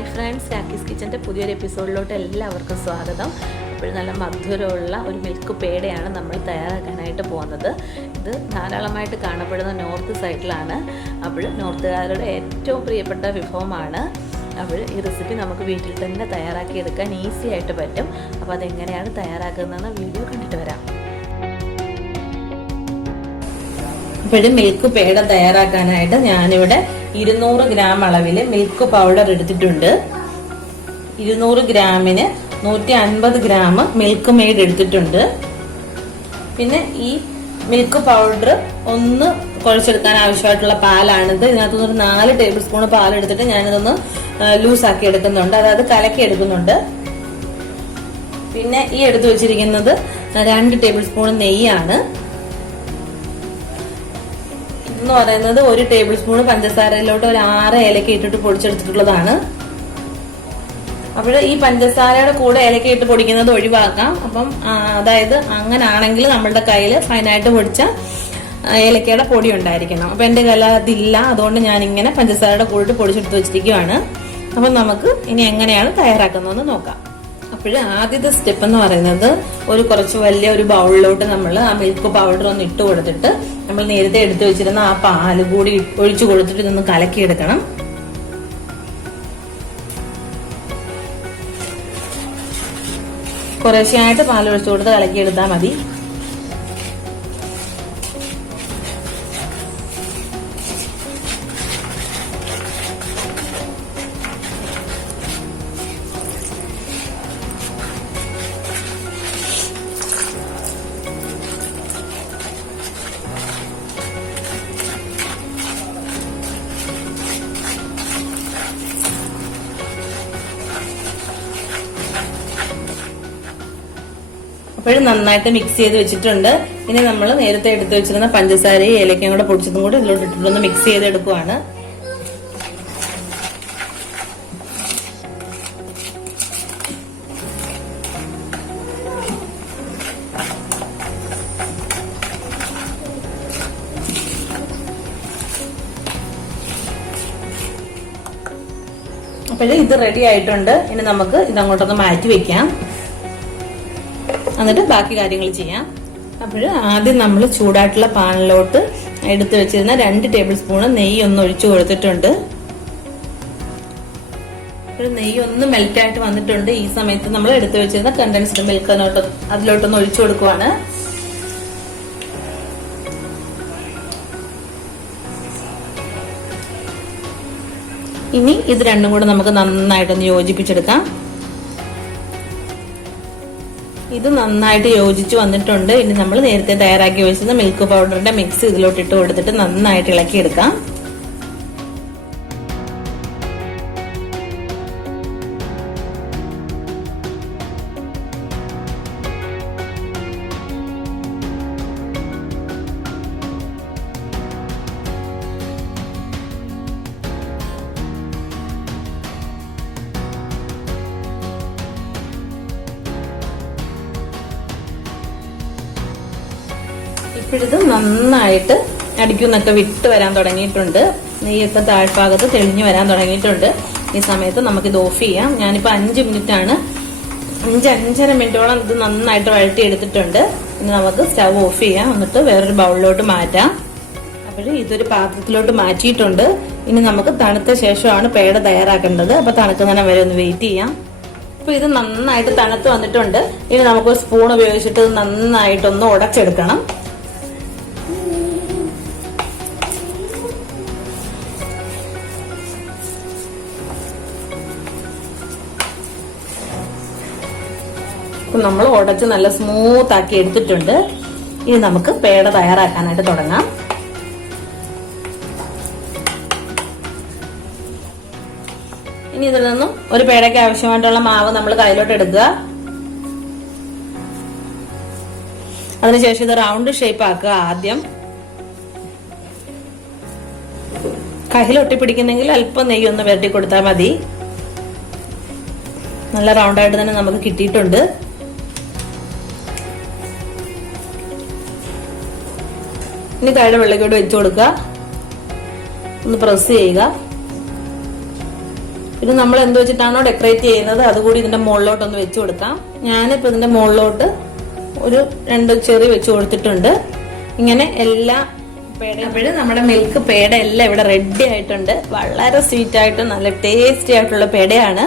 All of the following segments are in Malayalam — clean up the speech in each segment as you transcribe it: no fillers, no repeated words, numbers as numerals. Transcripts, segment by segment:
ഹായ് ഫ്രണ്ട്സ്, രാക്കീസ് കിച്ചൻ്റെ പുതിയൊരു എപ്പിസോഡിലോട്ട് എല്ലാവർക്കും സ്വാഗതം. അപ്പോൾ നല്ല മധുരമുള്ള ഒരു മിൽക്ക് പേടയാണ് നമ്മൾ തയ്യാറാക്കാനായിട്ട് പോകുന്നത്. ഇത് ധാരാളമായിട്ട് കാണപ്പെടുന്ന നോർത്ത് സൈഡിലാണ്. അപ്പോൾ നോർത്തുകാരുടെ ഏറ്റവും പ്രിയപ്പെട്ട വിഭവമാണ്. അപ്പോൾ ഈ റെസിപ്പി നമുക്ക് വീട്ടിൽ തന്നെ തയ്യാറാക്കിയെടുക്കാൻ ഈസി ആയിട്ട് പറ്റും. അപ്പോൾ അതെങ്ങനെയാണ് തയ്യാറാക്കുന്നതെന്ന് വീഡിയോ കണ്ടിട്ട് വരാം. ഇപ്പോഴും മിൽക്ക് പേട തയ്യാറാക്കാനായിട്ട് ഞാനിവിടെ 200 ഗ്രാം അളവിൽ മിൽക്ക് പൗഡർ എടുത്തിട്ടുണ്ട്. 200 ഗ്രാമിന് 150 ഗ്രാം മിൽക്ക് മെയ്ഡ് എടുത്തിട്ടുണ്ട്. പിന്നെ ഈ മിൽക്ക് പൗഡർ ഒന്ന് കുഴച്ചെടുക്കാൻ ആവശ്യമായിട്ടുള്ള പാലാണിത്. ഇതിനകത്തുനിന്ന് 4 ടേബിൾ സ്പൂൺ പാലെടുത്തിട്ട് ഞാനിതൊന്ന് ലൂസാക്കി എടുക്കുന്നുണ്ട്, അതായത് കലക്കി എടുക്കുന്നുണ്ട്. പിന്നെ ഈ എടുത്തു വെച്ചിരിക്കുന്നത് 2 ടേബിൾ സ്പൂൺ നെയ്യാണ്. എന്ന് പറയുന്നത് 1 ടേബിൾ സ്പൂൺ പഞ്ചസാരയിലോട്ട് ഒരു 6 ഏലക്ക ഇട്ടിട്ട് പൊടിച്ചെടുത്തിട്ടുള്ളതാണ്. അപ്പോൾ ഈ പഞ്ചസാരയുടെ കൂടെ ഏലക്ക ഇട്ട് പൊടിക്കുന്നത് ഒഴിവാക്കാം. അപ്പം അതായത് അങ്ങനാണെങ്കിൽ നമ്മളുടെ കയ്യിൽ ഫൈനായിട്ട് പൊടിച്ച ഏലക്കയുടെ പൊടി ഉണ്ടായിരിക്കണം. അപ്പം എൻ്റെ കയ്യിൽ അതില്ല, അതുകൊണ്ട് ഞാൻ ഇങ്ങനെ പഞ്ചസാരയുടെ കൂടെ പൊടിച്ചെടുത്ത് വെച്ചിരിക്കുകയാണ്. അപ്പം നമുക്ക് ഇനി എങ്ങനെയാണ് തയ്യാറാക്കുന്നതെന്ന് നോക്കാം. അപ്പോൾ ആദ്യത്തെ സ്റ്റെപ്പ് എന്ന് പറയുന്നത് കുറച്ച് വലിയ ഒരു ബൗളിലോട്ട് നമ്മൾ ആ മിൽക്ക് പൗഡർ ഒന്ന് ഇട്ട് കൊടുത്തിട്ട് നമ്മൾ നേരത്തെ എടുത്തു വെച്ചിരുന്ന ആ പാല് കൂടി ഒഴിച്ചു കൊടുത്തിട്ട് ഇതൊന്ന് കലക്കിയെടുക്കണം. കുറേശ്ശെയായിട്ട് പാൽ ഒഴിച്ചു കൊടുത്ത് കലക്കിയെടുത്താൽ മതി. അപ്പോഴും നന്നായിട്ട് മിക്സ് ചെയ്ത് വെച്ചിട്ടുണ്ട്. ഇനി നമ്മൾ നേരത്തെ എടുത്തു വെച്ചിരുന്ന പഞ്ചസാരയും ഏലക്കയും കൂടെ പൊടിച്ചതും കൂടി ഇതിലോട്ട് ഇട്ടിട്ടൊന്ന് മിക്സ് ചെയ്തെടുക്കുവാണ്. അപ്പോൾ ഇത് റെഡി ആയിട്ടുണ്ട്. ഇനി നമുക്ക് ഇതങ്ങോട്ടൊന്ന് മാറ്റി വെക്കാം, എന്നിട്ട് ബാക്കി കാര്യങ്ങൾ ചെയ്യാം. അപ്പോൾ ആദ്യം നമ്മൾ ചൂടായിട്ടുള്ള പാനിലോട്ട് എടുത്തു വെച്ചിരുന്ന 2 ടേബിൾ സ്പൂൺ നെയ്യ് ഒന്ന് ഒഴിച്ചു കൊടുത്തിട്ടുണ്ട്. നെയ്യ് ഒന്ന് മെൽറ്റായിട്ട് വന്നിട്ടുണ്ട്. ഈ സമയത്ത് നമ്മൾ എടുത്തു വെച്ചിരുന്ന കണ്ടൻസ്ഡ് മിൽക്ക് അതിലോട്ടൊന്ന് ഒഴിച്ചു കൊടുക്കുവാണ്. ഇനി ഇത് രണ്ടും കൂടെ നമുക്ക് നന്നായിട്ടൊന്ന് യോജിപ്പിച്ചെടുക്കാം. ഇത് നന്നായിട്ട് യോജിച്ച് വന്നിട്ടുണ്ട്. ഇനി നമ്മൾ നേരത്തെ തയ്യാറാക്കി വെച്ചിരുന്ന മിൽക്ക് പൗഡറിന്റെ മിക്സ് ഇതിലോട്ട് ഇട്ട് കൊടുത്തിട്ട് നന്നായിട്ട് ഇളക്കിയെടുക്കാം. ഇപ്പോഴിത് നന്നായിട്ട് അടിക്കുന്നൊക്കെ വിട്ട് വരാൻ തുടങ്ങിയിട്ടുണ്ട്. നെയ്യൊക്കെ താഴ്ഭാഗത്ത് തെളിഞ്ഞു വരാൻ തുടങ്ങിയിട്ടുണ്ട്. ഈ സമയത്ത് നമുക്കിത് ഓഫ് ചെയ്യാം. ഞാനിപ്പോൾ 5 മിനിറ്റാണ്, 5-5.5 മിനിറ്റോളം ഇത് നന്നായിട്ട് വഴറ്റി എടുത്തിട്ടുണ്ട്. ഇനി നമുക്ക് സ്റ്റവ് ഓഫ് ചെയ്യാം, എന്നിട്ട് വേറൊരു ബൗളിലോട്ട് മാറ്റാം. അപ്പോൾ ഇതൊരു പാത്രത്തിലോട്ട് മാറ്റിയിട്ടുണ്ട്. ഇനി നമുക്ക് തണുത്ത ശേഷമാണ് പേട തയ്യാറാക്കേണ്ടത്. അപ്പോൾ തണുക്കുന്നതിന് വരെ ഒന്ന് വെയിറ്റ് ചെയ്യാം. അപ്പോൾ ഇത് നന്നായിട്ട് തണുത്ത് വന്നിട്ടുണ്ട്. ഇനി നമുക്കൊരു സ്പൂൺ ഉപയോഗിച്ചിട്ട് നന്നായിട്ടൊന്ന് ഉടച്ചെടുക്കണം. നമ്മൾ ഉടച്ച് നല്ല സ്മൂത്ത് ആക്കി എടുത്തിട്ടുണ്ട്. ഇനി നമുക്ക് പേട തയ്യാറാക്കാനായിട്ട് തുടങ്ങാം. ഇനി ഇതിൽ നിന്നും ഒരു പേടയ്ക്ക് ആവശ്യമായിട്ടുള്ള മാവ് നമ്മൾ കയ്യിലോട്ട് എടുക്കുക. അതിനുശേഷം ഇത് റൗണ്ട് ഷേപ്പ് ആക്കുക. ആദ്യം കയ്യിൽ ഒട്ടിപ്പിടിക്കുന്നെങ്കിൽ അല്പം നെയ്യ് ഒന്ന് വരട്ടി കൊടുത്താൽ മതി. നല്ല റൗണ്ടായിട്ട് തന്നെ നമുക്ക് കിട്ടിയിട്ടുണ്ട്. ഇനി താഴെ വെള്ളക്കോട്ട് വെച്ചു കൊടുക്കുക, ഒന്ന് പ്രസ് ചെയ്യുക. പിന്നെ നമ്മൾ എന്ത് വെച്ചിട്ടാണോ ഡെക്കറേറ്റ് ചെയ്യുന്നത് അതുകൂടി ഇതിന്റെ മുകളിലോട്ടൊന്ന് വെച്ചു കൊടുക്കാം. ഞാനിപ്പോ ഇതിന്റെ മുകളിലോട്ട് ഒരു 2 ചെറി വെച്ച് കൊടുത്തിട്ടുണ്ട്. ഇങ്ങനെ എല്ലാ പേടയും നമ്മുടെ മിൽക്ക് പേട എല്ലാം ഇവിടെ റെഡി ആയിട്ടുണ്ട്. വളരെ സ്വീറ്റ് ആയിട്ട് നല്ല ടേസ്റ്റി ആയിട്ടുള്ള പേടയാണ്.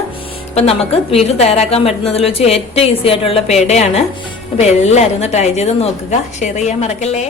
അപ്പൊ നമുക്ക് വീട്ടിൽ തയ്യാറാക്കാൻ പറ്റുന്നതിൽ വെച്ച് ഏറ്റവും ഈസി ആയിട്ടുള്ള പേടയാണ്. അപ്പൊ എല്ലാവരും ഒന്ന് ട്രൈ ചെയ്ത് നോക്കുക. ഷെയർ ചെയ്യാൻ മറക്കല്ലേ.